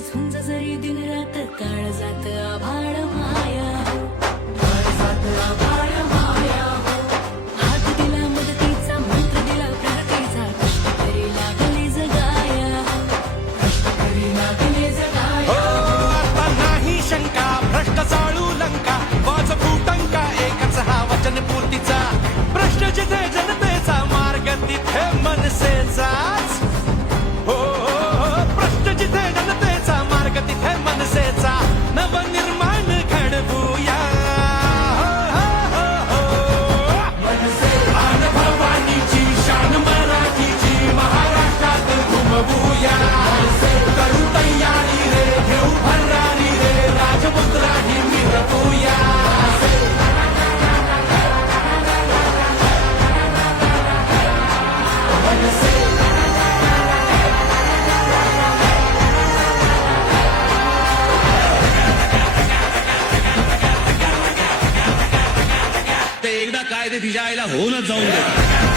झुंज जरी दिन रात काळ जात आभाळ माया हो, काळ जात आभाळ माया हो. हात दिला मदतीचा मंत्र दिला प्रगतीचा कष्टकरी लागले जगाया हो, कष्टकरी लागले जगाया हो. आता नाही शंका भ्रष्ट चाळू लंका वाच फुटंका एकच हा वचन पूर्तीचा प्रश्न जिथे जनतेचा मार्ग तिथे मनसेचाच हो प्रश्न जिथे जनतेचा मार्ग तिथे मनसेचा नवनिर्माण घडवूया आन भवानीची शान मराठीची महाराष्ट्रात घुमवूया करू तयारी रे घेऊ भरारी रे राजमुद्रा ही मिरवूया ते एकदा काय ते तिच्या आईला होऊनच जाऊन दे.